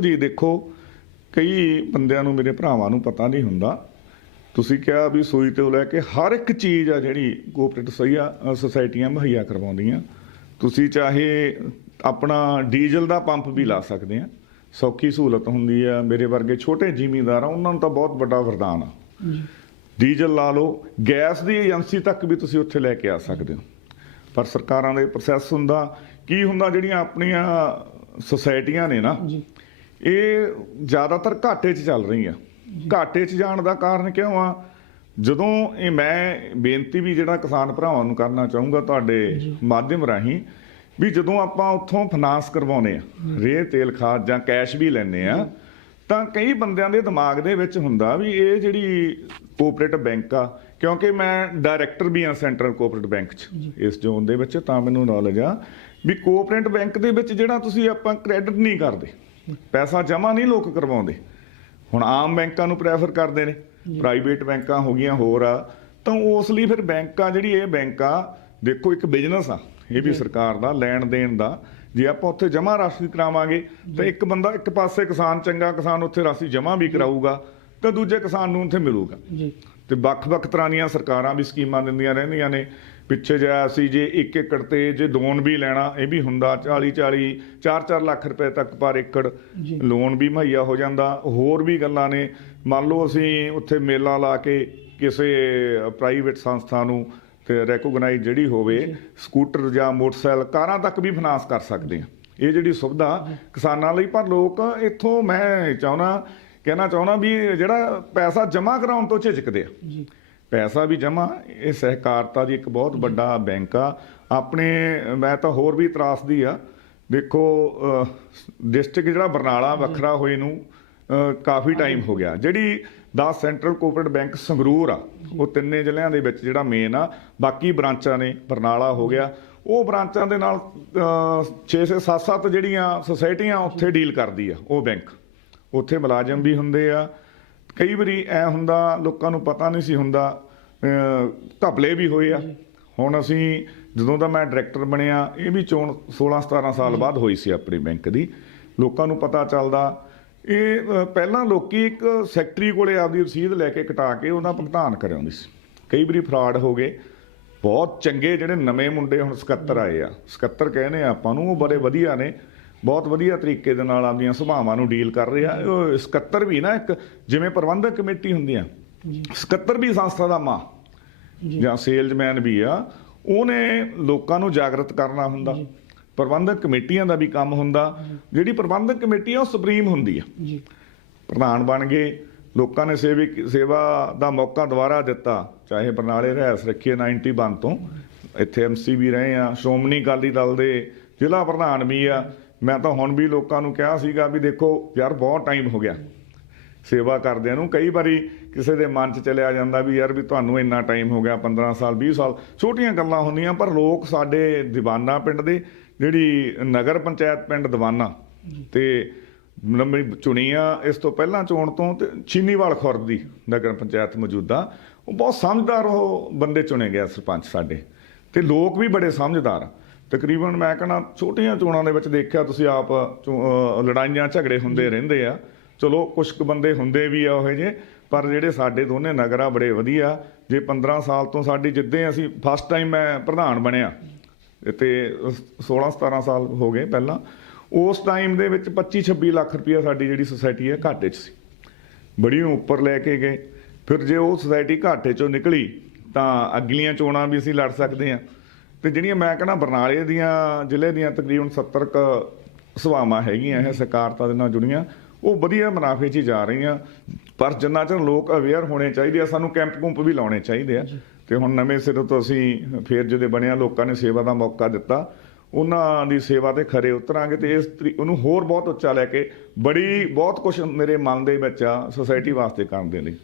ਜੀ ਦੇਖੋ ਕਈ ਬੰਦਿਆਂ ਨੂੰ ਮੇਰੇ ਭਰਾਵਾਂ ਨੂੰ ਪਤਾ ਨਹੀਂ ਹੁੰਦਾ। ਤੁਸੀਂ ਕਿਹਾ ਵੀ ਸੂਈ ਤੋਂ ਲੈ ਕੇ ਹਰ ਇੱਕ ਚੀਜ਼ ਆ ਜਿਹੜੀ ਕੋਆਪਰੇਟਿਵ ਸਹੀਆ ਸੁਸਾਇਟੀਆਂ ਮੁਹੱਈਆ ਕਰਵਾਉਂਦੀਆਂ ਤੁਸੀਂ ਚਾਹੇ ਆਪਣਾ ਡੀਜ਼ਲ ਦਾ ਪੰਪ ਵੀ ਲਾ ਸਕਦੇ ਆ। ਸੌਖੀ ਸਹੂਲਤ ਹੁੰਦੀ ਆ ਮੇਰੇ ਵਰਗੇ ਛੋਟੇ ਜ਼ਿਮੀਂਦਾਰ ਆ ਉਹਨਾਂ ਨੂੰ ਤਾਂ ਬਹੁਤ ਵੱਡਾ ਵਰਦਾਨ ਆ। ਡੀਜ਼ਲ ਲਾ ਲਓ ਗੈਸ ਦੀ ਏਜੰਸੀ ਤੱਕ ਵੀ ਤੁਸੀਂ ਉੱਥੇ ਲੈ ਕੇ ਆ ਸਕਦੇ ਹੋ। ਪਰ ਸਰਕਾਰਾਂ ਦੇ ਪ੍ਰੋਸੈਸ ਹੁੰਦਾ ਕੀ ਹੁੰਦਾ ਜਿਹੜੀਆਂ ਆਪਣੀਆਂ ਸੁਸਾਇਟੀਆਂ ਨੇ ਨਾ ਜੀ। ਇਹ ਜ਼ਿਆਦਾਤਰ ਘਾਟੇ 'ਚ ਚੱਲ ਰਹੀਆਂ ਘਾਟੇ 'ਚ ਜਾਣ ਦਾ ਕਾਰਨ ਕਿਉਂ ਆ? ਜਦੋਂ ਇਹ ਮੈਂ ਬੇਨਤੀ ਵੀ ਜਿਹੜਾ ਕਿਸਾਨ ਭਰਾਵਾਂ ਨੂੰ ਕਰਨਾ ਚਾਹੂੰਗਾ ਤੁਹਾਡੇ ਮਾਧਿਅਮ ਰਾਹੀਂ ਵੀ ਜਦੋਂ ਆਪਾਂ ਉੱਥੋਂ ਫਾਈਨਾਂਸ ਕਰਵਾਉਨੇ ਆ ਰੇਹ ਤੇਲ ਖਾਦ ਜਾਂ ਕੈਸ਼ ਵੀ ਲੈਨੇ ਆ ਤਾਂ ਕਈ ਬੰਦਿਆਂ ਦੇ ਦਿਮਾਗ ਦੇ ਵਿੱਚ ਹੁੰਦਾ ਵੀ ਇਹ ਜਿਹੜੀ ਕੋਆਪਰੇਟਿਵ ਬੈਂਕ ਆ ਕਿਉਂਕਿ ਮੈਂ ਡਾਇਰੈਕਟਰ ਵੀ ਆ ਸੈਂਟਰਲ ਕੋਆਪਰੇਟਿਵ ਬੈਂਕ 'ਚ। ਇਸ ਜ਼ੋਨ ਦੇ ਵਿੱਚ ਤਾਂ ਮੈਨੂੰ ਨੌਲੇਜ ਆ ਵੀ ਕੋਆਪਰੇਟਿਵ ਬੈਂਕ ਦੇ ਵਿੱਚ ਜਿਹੜਾ ਤੁਸੀਂ ਆਪਾਂ ਕ੍ਰੈਡਿਟ ਨਹੀਂ ਕਰਦੇ ਪੈਸਾ ਜਮ੍ਹਾਂ ਨਹੀਂ ਲੋਕ ਕਰਵਾਉਂਦੇ। ਹੁਣ ਆਮ ਬੈਂਕਾਂ ਨੂੰ ਪ੍ਰੈਫਰ ਕਰਦੇ ਨੇ। ਪ੍ਰਾਈਵੇਟ ਬੈਂਕਾਂ ਹੋ ਗਈਆਂ ਹੋਰ ਆ। ਤਾਂ ਉਸ ਲਈ ਫਿਰ ਬੈਂਕਾਂ ਜਿਹੜੀ ਇਹ ਬੈਂਕ ਦੇਖੋ ਇੱਕ ਬਿਜ਼ਨਸ ਆ ਇਹ ਵੀ ਸਰਕਾਰ ਦਾ ਲੈਣ ਦੇਣ ਦਾ। ਜੇ ਆਪਾਂ ਉੱਥੇ ਜਮ੍ਹਾਂ ਰਾਸ਼ੀ ਕਰਾਵਾਂਗੇ ਤਾਂ ਇੱਕ ਬੰਦਾ ਇੱਕ ਪਾਸੇ ਕਿਸਾਨ ਚੰਗਾ ਕਿਸਾਨ ਉੱਥੇ ਰਾਸ਼ੀ ਜਮ੍ਹਾਂ ਵੀ ਕਰਾਊਗਾ। ਤਾਂ ਦੂਜੇ ਕਿਸਾਨ ਨੂੰ ਉੱਥੇ ਮਿਲੂਗਾ। ਜੀ। ਤੇ ਵੱਖ-ਵੱਖ ਤਰ੍ਹਾਂ ਦੀਆਂ ਸਰਕਾਰਾਂ ਵੀ ਸਕੀਮਾਂ ਦਿੰਦੀਆਂ ਰਹਿੰਦੀਆਂ ਨੇ। ਪਿੱਛੇ ਜਿਹਾ ਅਸੀਂ ਜੇ 1 ਏਕੜ ਤੇ ਜੇ ਲੋਨ ਵੀ ਲੈਣਾ ਇਹ ਵੀ ਹੁੰਦਾ 40 40 4-4 ਲੱਖ ਰੁਪਏ ਤੱਕ ਪਰ ਏਕੜ। ਲੋਨ ਵੀ ਮੁਹੱਈਆ ਹੋ ਜਾਂਦਾ। ਹੋਰ ਵੀ ਗੱਲਾਂ ਨੇ। ਮੰਨ ਲਓ ਅਸੀਂ ਉੱਥੇ ਮੇਲਾ ਲਾ ਕੇ ਕਿਸੇ ਪ੍ਰਾਈਵੇਟ ਸੰਸਥਾ ਨੂੰ ਤੇ ਰੈਕੋਗਨਾਈਜ਼ ਜਿਹੜੀ ਹੋਵੇ ਸਕੂਟਰ ਜਾਂ ਮੋਟਰਸਾਈਕਲ ਕਾਰਾਂ ਤੱਕ ਵੀ ਫਾਈਨਾਂਸ ਕਰ ਸਕਦੇ ਆ ਇਹ ਜਿਹੜੀ ਸੁਵਿਧਾ ਕਿਸਾਨਾਂ ਲਈ ਪਰ ਲੋਕ ਇੱਥੋਂ ਮੈਂ ਚਾਹੁੰਦਾ ਕਹਿਣਾ ਚਾਹੁੰਦਾ ਵੀ ਜਿਹੜਾ ਪੈਸਾ ਜਮ੍ਹਾਂ ਕਰਾਉਣ ਤੋਂ ਝਿਜਕਦੇ ਆ। ਜੀ। ਪੈਸਾ ਵੀ ਜਮਾ ਇਹ ਸਹਿਕਾਰਤਾ ਦੀ ਇੱਕ ਬਹੁਤ ਵੱਡਾ ਬੈਂਕ ਆ। ਆਪਣੇ ਮੈਂ ਤਾਂ ਹੋਰ ਵੀ ਤਰਾਸਦੀ ਆ। ਦੇਖੋ ਡਿਸਟ੍ਰਿਕਟ ਜਿਹੜਾ ਬਰਨਾਲਾ ਵੱਖਰਾ ਹੋਏ ਨੂੰ ਕਾਫੀ ਟਾਈਮ ਹੋ ਗਿਆ। ਜਿਹੜੀ 10 ਸੈਂਟਰਲ ਕੋਆਪਰੇਟਿਵ ਬੈਂਕ ਸੰਗਰੂਰ ਆ ਉਹ ਤਿੰਨੇ ਜ਼ਿਲ੍ਹਿਆਂ ਦੇ ਵਿੱਚ ਜਿਹੜਾ ਮੇਨ ਆ ਬਾਕੀ ਬ੍ਰਾਂਚਾਂ ਨੇ ਬਰਨਾਲਾ ਹੋ ਗਿਆ। ਉਹ ਬ੍ਰਾਂਚਾਂ ਦੇ ਨਾਲ 6 6 7 7 ਜਿਹੜੀਆਂ ਸੁਸਾਇਟੀਆਂ ਉੱਥੇ ਡੀਲ ਕਰਦੀ ਆ ਉਹ ਬੈਂਕ ਉੱਥੇ ਮੁਲਾਜ਼ਮ ਵੀ ਹੁੰਦੇ ਆ। ਕਈ ਵਾਰੀ ਐ ਹੁੰਦਾ ਲੋਕਾਂ ਨੂੰ ਪਤਾ ਨਹੀਂ ਸੀ ਹੁੰਦਾ ਘਪਲੇ ਵੀ ਹੋਏ ਆ। ਹੁਣ ਅਸੀਂ ਜਦੋਂ ਦਾ ਮੈਂ ਡਾਇਰੈਕਟਰ ਬਣਿਆ ਇਹ ਵੀ ਚੋਣ 16 17 ਸਾਲ ਬਾਅਦ ਹੋਈ ਸੀ ਆਪਣੀ ਬੈਂਕ ਦੀ। ਲੋਕਾਂ ਨੂੰ ਪਤਾ ਚੱਲਦਾ। ਇਹ ਪਹਿਲਾਂ ਲੋਕੀ ਇੱਕ ਸੈਕਟਰੀ ਕੋਲੇ ਆਪਦੀ ਰਸੀਦ ਲੈ ਕੇ ਕਟਾ ਕੇ ਉਹਦਾ ਭੁਗਤਾਨ ਕਰਾਉਂਦੇ ਸੀ। ਕਈ ਵਾਰੀ ਫਰਾਡ ਹੋ ਗਏ। ਬਹੁਤ ਚੰਗੇ ਜਿਹੜੇ ਨਵੇਂ ਮੁੰਡੇ ਹੁਣ ਸਕੱਤਰ ਆਏ ਆ। ਸਕੱਤਰ ਕਹਿੰਦੇ ਆਪਾਂ ਨੂੰ ਉਹ ਬੜੇ ਵਧੀਆ ਨੇ। ਬਹੁਤ ਵਧੀਆ ਤਰੀਕੇ ਦੇ ਨਾਲ ਆਪਦੀਆਂ ਸੁਭਾਵਾਂ ਨੂੰ ਡੀਲ ਕਰ ਰਹੇ ਉਹ ਸਕੱਤਰ ਵੀ ਨਾ ਇੱਕ ਜਿਵੇਂ ਪ੍ਰਬੰਧਕ ਕਮੇਟੀ ਹੁੰਦੀ ਆ। ਜੀ। ਸਕੱਤਰ ਵੀ ਸੰਸਥਾ ਦਾ ਮਾਂ। ਜੀ। ਜਾਂ ਸੇਲਜ਼ਮੈਨ ਵੀ ਆ। ਉਹਨੇ ਲੋਕਾਂ ਨੂੰ ਜਾਗਰਤ ਕਰਨਾ ਹੁੰਦਾ। ਪ੍ਰਬੰਧਕ ਕਮੇਟੀਆਂ ਦਾ ਵੀ ਕੰਮ ਹੁੰਦਾ। ਜਿਹੜੀ ਪ੍ਰਬੰਧਕ ਕਮੇਟੀ ਆ ਉਹ ਸੁਪਰੀਮ ਹੁੰਦੀ ਆ। ਜੀ। ਪ੍ਰਧਾਨ ਬਣ ਗਏ। ਲੋਕਾਂ ਨੇ ਸੇਵਿਕ ਸੇਵਾ ਦਾ ਮੌਕਾ ਦੁਬਾਰਾ ਦਿੱਤਾ। ਚਾਹੇ ਬਰਨਾਲੇ ਰਹਿਸ ਰੱਖੀਏ 91 ਤੋਂ। ਇੱਥੇ ਐਮਸੀ ਵੀ ਰਹੇ ਆ। ਸ਼੍ਰੋਮਣੀ ਅਕਾਲੀ ਦਲ ਦੇ ਜ਼ਿਲ੍ਹਾ ਪ੍ਰਧਾਨ ਵੀ ਆ। ਮੈਂ ਤਾਂ ਹੁਣ ਵੀ ਲੋਕਾਂ ਨੂੰ ਕਿਹਾ ਸੀਗਾ ਵੀ ਦੇਖੋ ਯਾਰ ਬਹੁਤ ਟਾਈਮ ਹੋ ਗਿਆ। ਸੇਵਾ ਕਰਦਿਆਂ ਨੂੰ ਕਈ ਵਾਰੀ ਕਿਸੇ ਦੇ ਮਨ 'ਚ ਚਲਿਆ ਜਾਂਦਾ ਵੀ ਯਾਰ ਵੀ ਤੁਹਾਨੂੰ ਇੰਨਾ ਟਾਈਮ ਹੋ ਗਿਆ 15 ਸਾਲ 20 ਸਾਲ ਛੋਟੀਆਂ ਗੱਲਾਂ ਹੁੰਦੀਆਂ ਪਰ ਲੋਕ ਸਾਡੇ ਦੀਵਾਨਾ ਪਿੰਡ ਦੇ ਜਿਹੜੀ ਨਗਰ ਪੰਚਾਇਤ ਪਿੰਡ ਦੀਵਾਨਾ ਤੇ ਨੰਬਰ ਚੁਣੀ ਆ ਇਸ ਤੋਂ ਪਹਿਲਾਂ ਚੋਣ ਤੋਂ ਤੇ ਚੀਨੀਵਾਲ ਖੁਰਦ ਦੀ ਨਗਰ ਪੰਚਾਇਤ ਮੌਜੂਦਾ ਉਹ ਬਹੁਤ ਸਮਝਦਾਰ ਉਹ ਬੰਦੇ ਚੁਣੇ ਗਿਆ ਸਰਪੰਚ ਸਾਡੇ। ਤੇ ਲੋਕ ਵੀ ਬੜੇ ਸਮਝਦਾਰ ਆ। ਤਕਰੀਬਨ ਮੈਂ ਕਹਿੰਦਾ ਛੋਟੀਆਂ ਚੋਣਾਂ ਦੇ ਵਿੱਚ ਦੇਖਿਆ ਤੁਸੀਂ ਆਪ ਲੜਾਈਆਂ ਝਗੜੇ ਹੁੰਦੇ ਰਹਿੰਦੇ ਆ। ਚਲੋ ਕੁਝ ਕੁ ਬੰਦੇ ਹੁੰਦੇ ਵੀ ਆ ਉਹ ਜੇ ਪਰ ਜਿਹੜੇ ਸਾਡੇ ਦੋਨੇ ਨਗਰ ਬੜੇ ਵਧੀਆ। ਜੇ 15 ਸਾਲ ਤੋਂ ਸਾਡੀ ਜਿੱਦੇ ਅਸੀਂ ਫਸਟ ਟਾਈਮ ਮੈਂ ਪ੍ਰਧਾਨ ਬਣਿਆ। ਤੇ 16 17 ਸਾਲ ਹੋ ਗਏ ਪਹਿਲਾਂ। ਉਸ ਟਾਈਮ ਦੇ ਵਿੱਚ 25 26 ਲੱਖ ਰੁਪਇਆ ਸਾਡੀ ਜਿਹੜੀ ਸੁਸਾਇਟੀ ਹੈ ਘਾਟੇ 'ਚ ਸੀ। ਬੜੀ ਉੱਪਰ ਲੈ ਕੇ ਗਏ। ਫਿਰ ਜੇ ਉਹ ਸੁਸਾਇਟੀ ਘਾਟੇ 'ਚੋਂ ਨਿਕਲੀ ਤਾਂ ਅਗਲੀਆਂ ਚੋਣਾਂ ਵੀ ਅਸੀਂ ਲੜ ਸਕਦੇ ਹਾਂ ਤੇ ਜਿਹੜੀਆਂ ਮੈਂ ਕਹਿੰਦਾ ਬਰਨਾਲੇ ਦੀਆਂ ਜ਼ਿਲ੍ਹੇ ਦੀਆਂ ਤਕਰੀਬਨ 70 ਕ ਸਭਾਵਾਂ ਹੈਗੀਆਂ ਇਹ ਸਰਕਾਰਤਾ ਦੇ ਨਾਲ ਜੁੜੀਆਂ ਉਹ ਵਧੀਆ ਮੁਨਾਫੇ 'ਚ ਹੀ ਜਾ ਰਹੀਆਂ। ਪਰ ਜਿੰਨਾ ਚਿਰ ਲੋਕ ਅਵੇਅਰ ਹੋਣੇ ਚਾਹੀਦੇ ਆ ਸਾਨੂੰ ਕੈਂਪ ਕੁੰਪ ਵੀ ਲਾਉਣੇ ਚਾਹੀਦੇ ਆ। ਤੇ ਹੁਣ ਨਵੇਂ ਸਿਰੇ ਤੋਂ ਅਸੀਂ ਫੇਰ ਜਦੋਂ ਬਣਿਆ ਲੋਕਾਂ ਨੇ ਸੇਵਾ ਦਾ ਮੌਕਾ ਦਿੱਤਾ ਉਹਨਾਂ ਦੀ ਸੇਵਾ ਤੇ ਖਰੇ ਉਤਰਾਂਗੇ ਤੇ ਇਸ ਤਰੀ- ਉਹਨੂੰ ਹੋਰ ਬਹੁਤ ਉੱਚਾ ਲੈ ਕੇ ਬੜੀ ਬਹੁਤ ਕੁਝ ਮੇਰੇ ਮਨ ਦੇ ਵਿੱਚ ਆ ਸੋਸਾਇਟੀ ਵਾਸਤੇ ਕਰਨ ਦੇ ਲਈ।